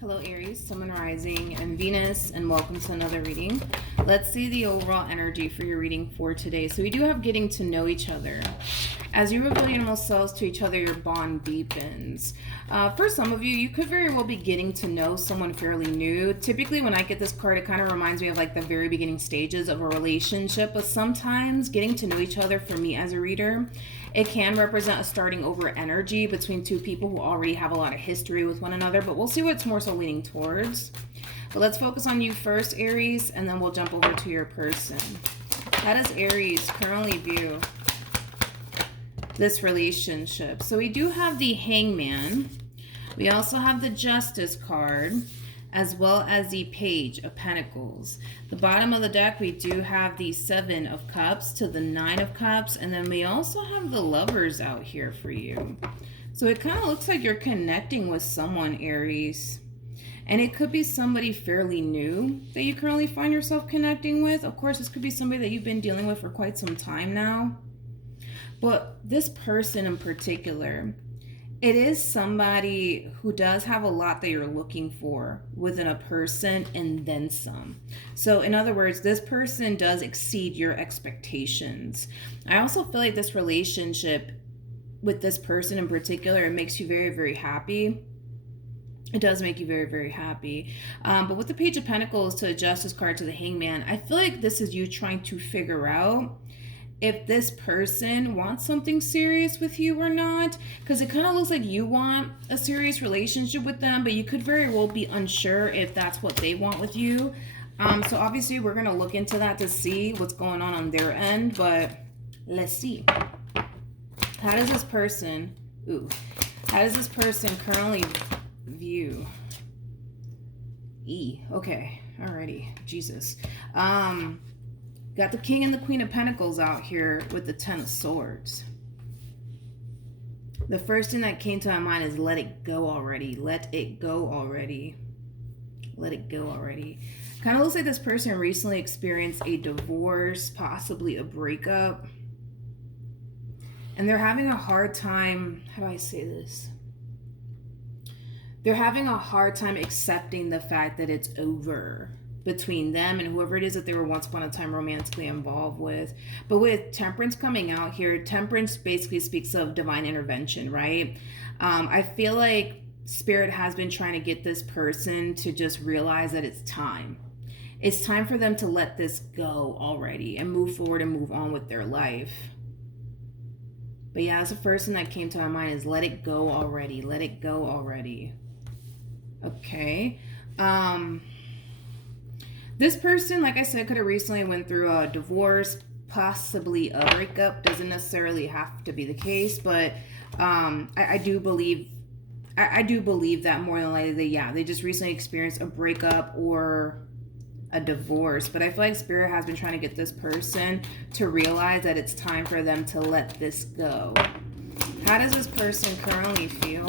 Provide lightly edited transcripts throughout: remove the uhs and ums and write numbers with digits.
Hello Aries, Sun and Rising, and Venus, and welcome to another reading. Let's see the overall energy for your reading for today. So we do have getting to know each other. As you reveal your innermost selves to each other, your bond deepens. For some of you, you could very well be getting to know someone fairly new. Typically, when I get this card, it kind of reminds me of like the very beginning stages of a relationship. But sometimes getting to know each other, for me as a reader, it can represent a starting over energy between two people who already have a lot of history with one another. But we'll see what it's more so leaning towards. But let's focus on you first, Aries, and then we'll jump over to your person. How does Aries currently view this relationship? So we do have the Hangman. We also have the Justice card, as well as the Page of Pentacles. The bottom of the deck, we do have the Seven of Cups to the Nine of Cups, and then we also have the Lovers out here for you. So it kind of looks like you're connecting with someone, Aries. And it could be somebody fairly new that you currently find yourself connecting with. Of course, this could be somebody that you've been dealing with for quite some time now. But this person in particular, it is somebody who does have a lot that you're looking for within a person and then some. So in other words, this person does exceed your expectations. I also feel like this relationship with this person in particular, it makes you very, very happy. It does make you very, very happy. But with the Page of Pentacles to the Justice card to the Hangman, I feel like this is you trying to figure out if this person wants something serious with you or not. Because it kind of looks like you want a serious relationship with them, but you could very well be unsure if that's what they want with you. So obviously we're going to look into that to see what's going on their end. But let's see. How does this person currently view okay, alrighty, Jesus. Got the King and the Queen of Pentacles out here with the Ten of Swords. The first thing that came to my mind is let it go already. Let it go already. Let it go already. Kind of looks like this person recently experienced a divorce, possibly a breakup. And they're having a hard time, how do I say this? They're having a hard time accepting the fact that it's over between them and whoever it is that they were once upon a time romantically involved with. But with Temperance coming out here, Temperance basically speaks of divine intervention, right? I feel like Spirit has been trying to get this person to just realize that it's time. It's time for them to let this go already and move forward and move on with their life. But yeah, that's the first thing that came to my mind is let it go already. Let it go already. Okay. This person, like I said, could have recently went through a divorce, possibly a breakup. Doesn't necessarily have to be the case, but I do believe that more than likely, they just recently experienced a breakup or a divorce. But I feel like Spirit has been trying to get this person to realize that it's time for them to let this go. How does this person currently feel?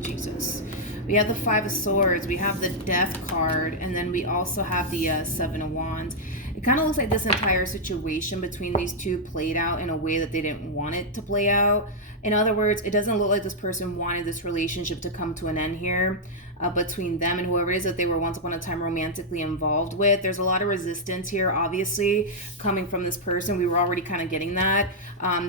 Jesus. We have the Five of Swords, we have the Death card, and then we also have the Seven of Wands. It kind of looks like this entire situation between these two played out in a way that they didn't want it to play out. In other words, it doesn't look like this person wanted this relationship to come to an end here between them and whoever it is that they were once upon a time romantically involved with. There's a lot of resistance here, obviously, coming from this person. We were already kind of getting that.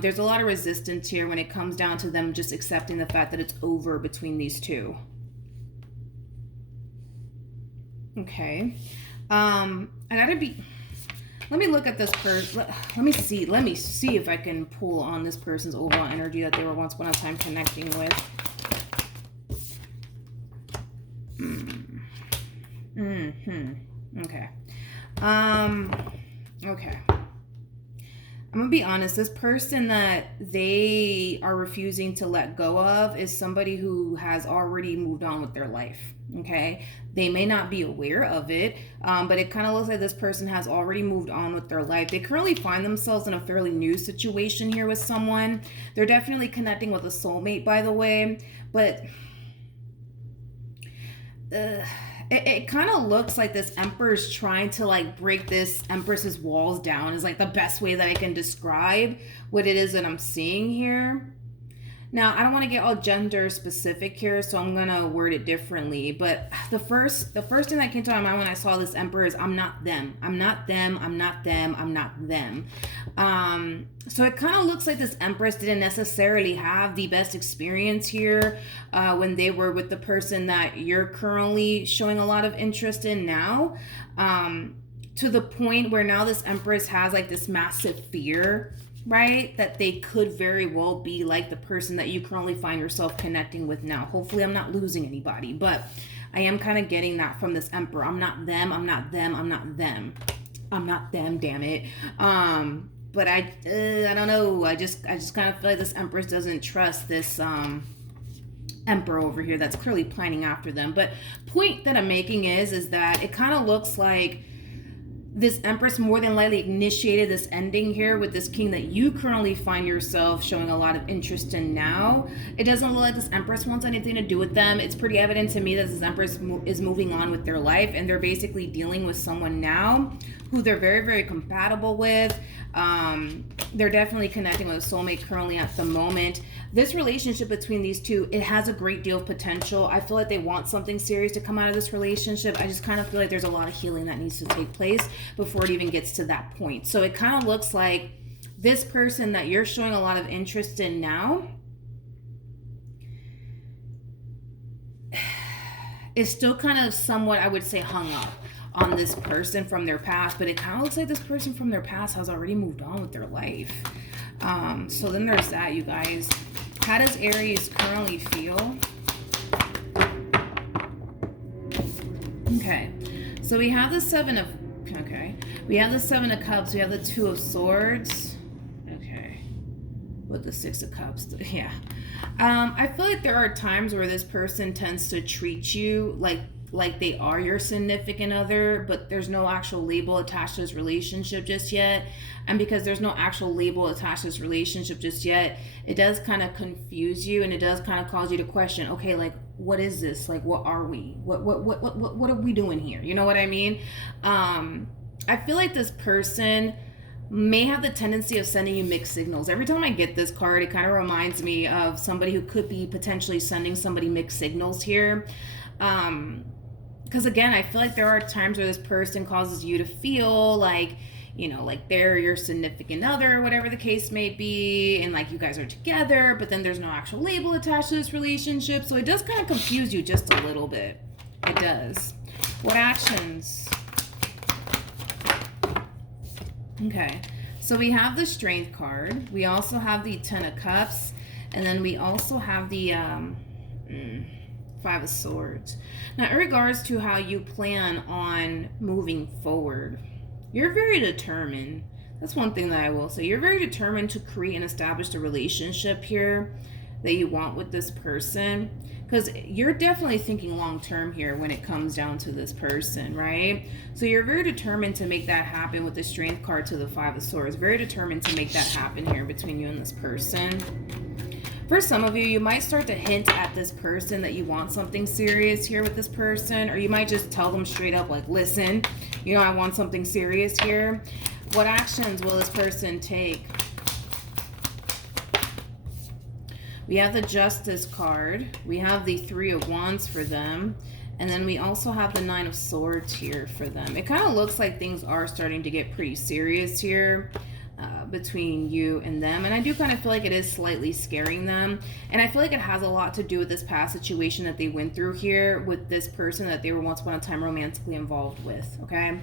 There's a lot of resistance here when it comes down to them just accepting the fact that it's over between these two. Okay. I gotta be... Let me look at this person. Let me see if I can pull on this person's overall energy that they were once upon a time connecting with. Okay. Okay. I'm gonna be honest, this person that they are refusing to let go of is somebody who has already moved on with their life, okay? They may not be aware of it, but it kind of looks like this person has already moved on with their life. They currently find themselves in a fairly new situation here with someone. They're definitely connecting with a soulmate, by the way, but it kind of looks like this Emperor's trying to like break this Empress's walls down is like the best way that I can describe what it is that I'm seeing here. Now, I don't want to get all gender specific here, so I'm gonna word it differently. But the first thing that came to my mind when I saw this Emperor is I'm not them. I'm not them. I'm not them. I'm not them. So it kind of looks like this Empress didn't necessarily have the best experience here when they were with the person that you're currently showing a lot of interest in now. To the point where now this Empress has like this massive fear, right? That they could very well be like the person that you currently find yourself connecting with now. Hopefully I'm not losing anybody, but I am kind of getting that from this Emperor. I'm not them. I'm not them. I'm not them. I'm not them, damn it. But I don't know. I just kind of feel like this Empress doesn't trust this Emperor over here that's clearly pining after them. But point that I'm making is that it kind of looks like this Empress more than likely initiated this ending here with this King that you currently find yourself showing a lot of interest in now. It doesn't look like this Empress wants anything to do with them. It's pretty evident to me that this Empress is moving on with their life, and they're basically dealing with someone now who they're very, very compatible with. They're definitely connecting with a soulmate currently at the moment. This relationship between these two, it has a great deal of potential. I feel like they want something serious to come out of this relationship. I just kind of feel like there's a lot of healing that needs to take place before it even gets to that point. So it kind of looks like this person that you're showing a lot of interest in now is still kind of somewhat, I would say, hung up on this person from their past, but it kind of looks like this person from their past has already moved on with their life. So then there's that, you guys. How does Aries currently feel? Okay, so we have the Seven of Cups, we have the Two of Swords, okay, with the Six of Cups, yeah. I feel like there are times where this person tends to treat you like they are your significant other, but there's no actual label attached to this relationship just yet. And because there's no actual label attached to this relationship just yet, it does kind of confuse you, and it does kind of cause you to question, okay, like, what is this? Like, what are we? What are we doing here? You know what I mean? I feel like this person may have the tendency of sending you mixed signals. Every time I get this card, it kind of reminds me of somebody who could be potentially sending somebody mixed signals here. Because again, I feel like there are times where this person causes you to feel like, you know, like they're your significant other, whatever the case may be, and like you guys are together, but then there's no actual label attached to this relationship. So it does kind of confuse you just a little bit. It does. What actions? Okay, so we have the Strength card. We also have the Ten of Cups, and then we also have the Five of Swords. Now, in regards to how you plan on moving forward, you're very determined. That's one thing that I will say. You're very determined to create and establish a relationship here that you want with this person, because you're definitely thinking long term here when it comes down to this person, right? So you're very determined to make that happen with the Strength card to the Five of Swords. Very determined to make that happen here between you and this person. For some of you, you might start to hint at this person that you want something serious here with this person, or you might just tell them straight up, like, listen, you know, I want something serious here. What actions will this person take? We have the Justice card. We have the Three of Wands for them. And then we also have the Nine of Swords here for them. It kind of looks like things are starting to get pretty serious here between you and them. And I do kind of feel like it is slightly scaring them. And I feel like it has a lot to do with this past situation that they went through here with this person that they were once upon a time romantically involved with, okay?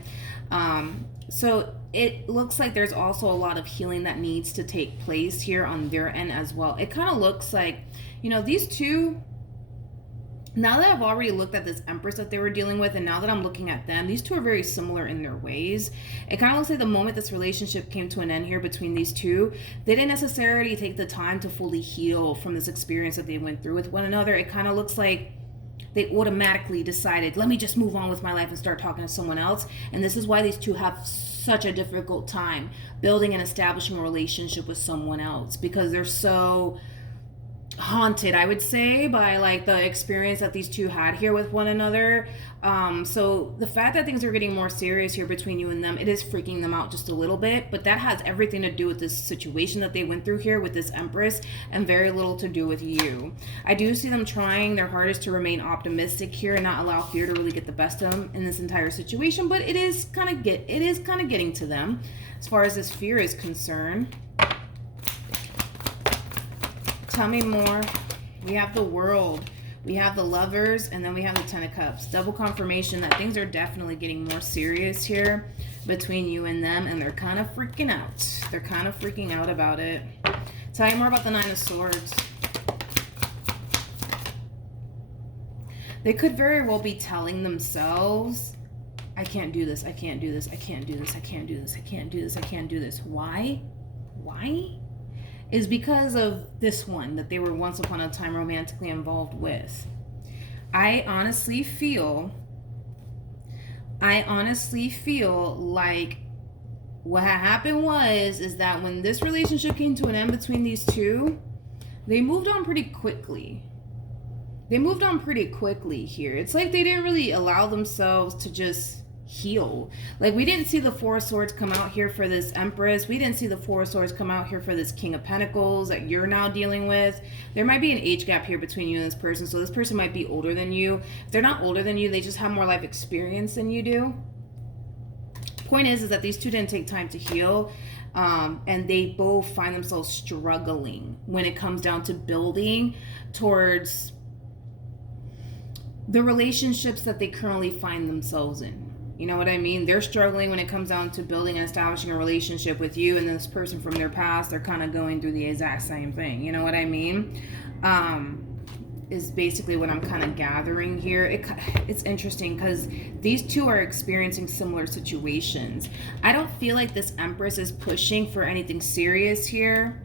So it looks like there's also a lot of healing that needs to take place here on their end as well. It kind of looks like, you know, these two, now that I've already looked at this Empress that they were dealing with, and now that I'm looking at them, these two are very similar in their ways. It kind of looks like the moment this relationship came to an end here between these two, they didn't necessarily take the time to fully heal from this experience that they went through with one another. It kind of looks like they automatically decided, let me just move on with my life and start talking to someone else. And this is why these two have such a difficult time building and establishing a relationship with someone else, because they're so haunted, I would say, by like the experience that these two had here with one another. So the fact that things are getting more serious here between you and them, it is freaking them out just a little bit, but that has everything to do with this situation that they went through here with this Empress and very little to do with you. I do see them trying their hardest to remain optimistic here and not allow fear to really get the best of them in this entire situation, but it is kind of getting to them as far as this fear is concerned. Tell me more. We have the World, we have the Lovers, and then we have the Ten of Cups. Double confirmation that things are definitely getting more serious here between you and them, and they're kind of freaking out. They're kind of freaking out about it. Tell me more about the Nine of Swords. They could very well be telling themselves, I can't do this, I can't do this, I can't do this, I can't do this, I can't do this, I can't do this. Why? Is because of this one that they were once upon a time romantically involved with. I honestly feel like what happened is that when this relationship came to an end between these two, they moved on pretty quickly. Here. It's like they didn't really allow themselves to just heal. Like, we didn't see the Four of Swords come out here for this Empress. We didn't see the Four of Swords come out here for this King of Pentacles that you're now dealing with. There might be an age gap here between you and this person, so this person might be older than you. If they're not older than you, they just have more life experience than you do. Point is that these two didn't take time to heal, and they both find themselves struggling when it comes down to building towards the relationships that they currently find themselves in. You know what I mean? They're struggling when it comes down to building and establishing a relationship with you, and this person from their past, they're kind of going through the exact same thing. You know what I mean? Is basically what I'm kind of gathering here. It's interesting because these two are experiencing similar situations. I don't feel like this Empress is pushing for anything serious here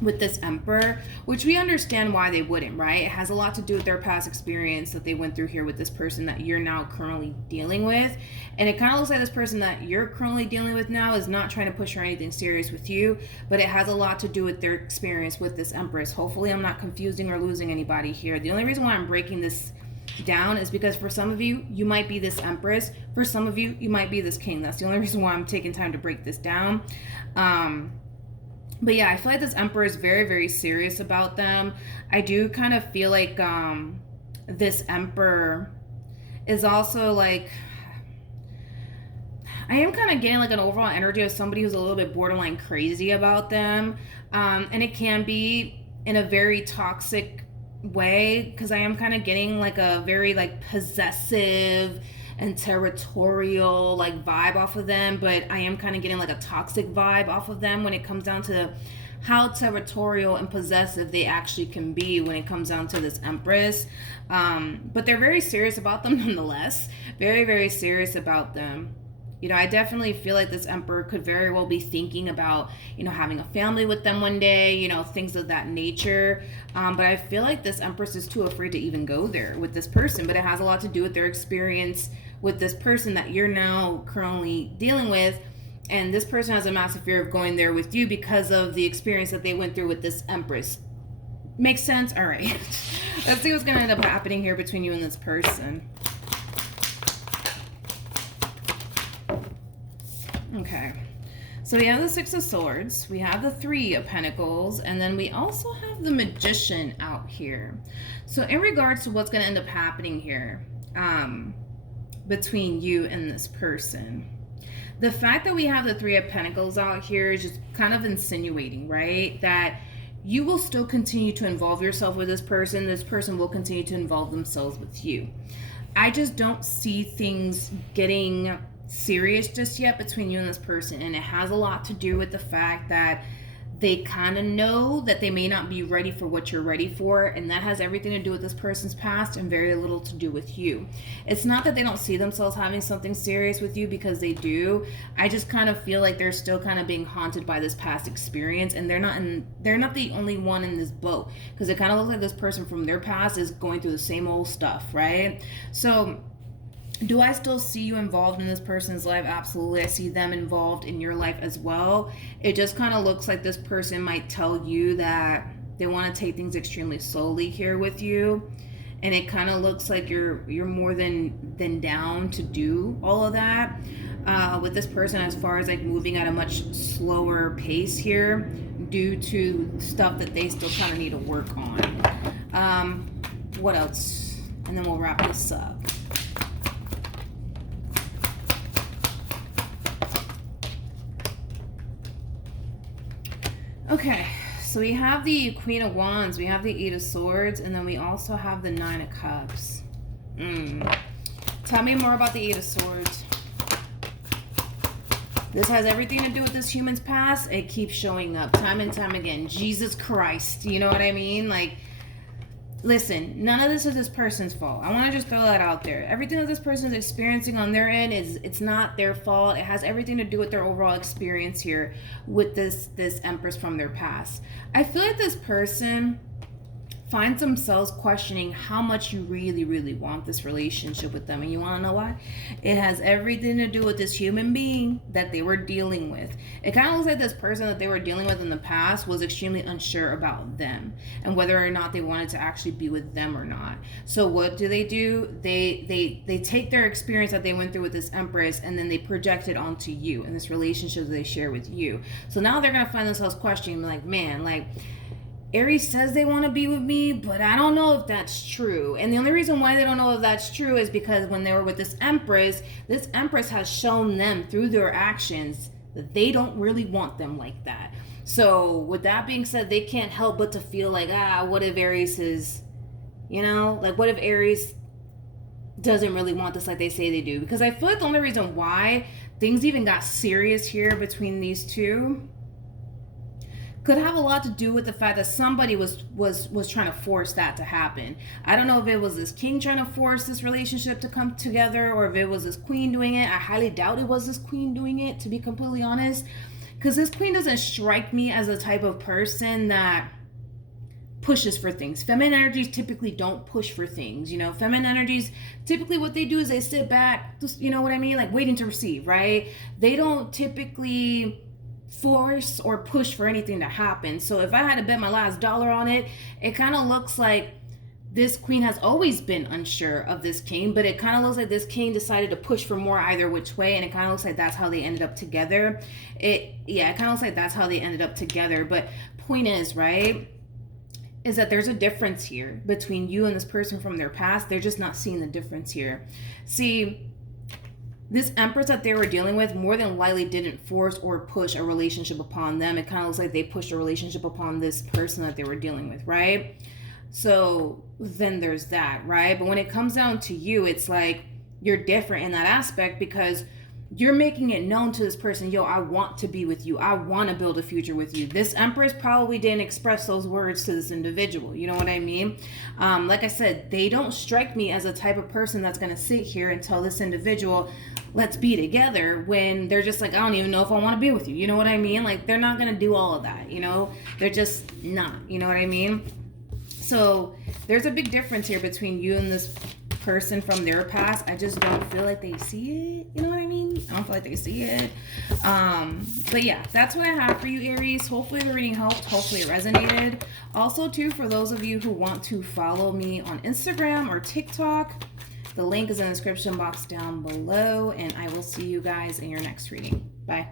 with this Emperor, which we understand why they wouldn't, right? It has a lot to do with their past experience that they went through here with this person that you're now currently dealing with. And it kind of looks like this person that you're currently dealing with now is not trying to push for anything serious with you, but it has a lot to do with their experience with this Empress. Hopefully I'm not confusing or losing anybody here. The only reason why I'm breaking this down is because for some of you, you might be this Empress. For some of you, you might be this King. That's the only reason why I'm taking time to break this down. But yeah, I feel like this Emperor is very, very serious about them. I do kind of feel like this Emperor is also like, I am kind of getting like an overall energy of somebody who's a little bit borderline crazy about them. And it can be in a very toxic way, because I am kind of getting like a very like possessive and territorial like vibe off of them, but I am kind of getting like a toxic vibe off of them when it comes down to how territorial and possessive they actually can be when it comes down to this Empress. But they're very serious about them nonetheless. Very, very serious about them. You know, I definitely feel like this Emperor could very well be thinking about, you know, having a family with them one day, you know, things of that nature. But I feel like this Empress is too afraid to even go there with this person. But it has a lot to do with their experience with this person that you're now currently dealing with. And this person has a massive fear of going there with you because of the experience that they went through with this Empress. Makes sense? All right. Let's see what's going to end up happening here between you and this person. Okay, so we have the Six of Swords, we have the Three of Pentacles, and then we also have the Magician out here. So in regards to what's going to end up happening here between you and this person, the fact that we have the Three of Pentacles out here is just kind of insinuating, right, that you will still continue to involve yourself with this person will continue to involve themselves with you. I just don't see things getting serious just yet between you and this person, and it has a lot to do with the fact that they kind of know that they may not be ready for what you're ready for, and that has everything to do with this person's past and very little to do with you. It's not that they don't see themselves having something serious with you, because they do. I just kind of feel like they're still kind of being haunted by this past experience, and they're not the only one in this boat, because it kind of looks like this person from their past is going through the same old stuff, right? So do I still see you involved in this person's life? Absolutely. I see them involved in your life as well. It just kind of looks like this person might tell you that They want to take things extremely slowly here with you. And it kind of looks like you're more than down to do all of that with this person, as far as like moving at a much slower pace here due to stuff that they still kind of need to work on. What else? And then we'll wrap this up. Okay, so we have the Queen of Wands, we have the Eight of Swords, and then we also have the Nine of Cups. Tell me more about the Eight of Swords. This has everything to do with this human's past. It keeps showing up time and time again. Jesus Christ, you know what I mean? Like, listen, none of this is this person's fault. I want to just throw that out there. Everything that this person is experiencing on their end it's not their fault. It has everything to do with their overall experience here with this Empress from their past. I feel like this person finds themselves questioning how much you really, really want this relationship with them. And you want to know why? It has everything to do with this human being that they were dealing with. It kind of looks like this person that they were dealing with in the past was extremely unsure about them and whether or not they wanted to actually be with them or not. So what do? They take their experience that they went through with this Empress and then they project it onto you and this relationship that they share with you. So now they're going to find themselves questioning, like, man, like, Aries says they want to be with me, but I don't know if that's true. And the only reason why they don't know if that's true is because when they were with this Empress has shown them through their actions that they don't really want them like that. So with that being said, they can't help but to feel like, what if Aries is, like, what if Aries doesn't really want this like they say they do? Because I feel like the only reason why things even got serious here between these two could have a lot to do with the fact that somebody was trying to force that to happen. I don't know if it was this king trying to force this relationship to come together or if it was this queen doing it. I highly doubt it was this queen doing it, to be completely honest, because this queen doesn't strike me as the type of person that pushes for things. Feminine energies typically don't push for things. Feminine energies, typically what they do is they sit back, just, you know what I mean? Like waiting to receive, right? They don't typically force or push for anything to happen. So if I had to bet my last dollar on it, it kind of looks like this queen has always been unsure of this king, but it kind of looks like this king decided to push for more either which way, and it kind of looks like that's how they ended up together. It kind of looks like that's how they ended up together. But point is, right, is that there's a difference here between you and this person from their past. They're just not seeing the difference here. See, this Empress that they were dealing with more than likely didn't force or push a relationship upon them. It kind of looks like they pushed a relationship upon this person that they were dealing with, right? So then there's that, right? But when it comes down to you, it's like you're different in that aspect because you're making it known to this person, yo, I want to be with you. I want to build a future with you. This Empress probably didn't express those words to this individual. You know what I mean? Like I said, they don't strike me as a type of person that's going to sit here and tell this individual, let's be together, when they're just like, I don't even know if I want to be with you. You know what I mean? Like, they're not going to do all of that, They're just not, you know what I mean? So there's a big difference here between you and this person from their past. I just don't feel like they see it. You know what I mean? I don't feel like they see it. But yeah, that's what I have for you, Aries. Hopefully the reading helped. Hopefully it resonated. Also, too, for those of you who want to follow me on Instagram or TikTok, the link is in the description box down below, and I will see you guys in your next reading. Bye.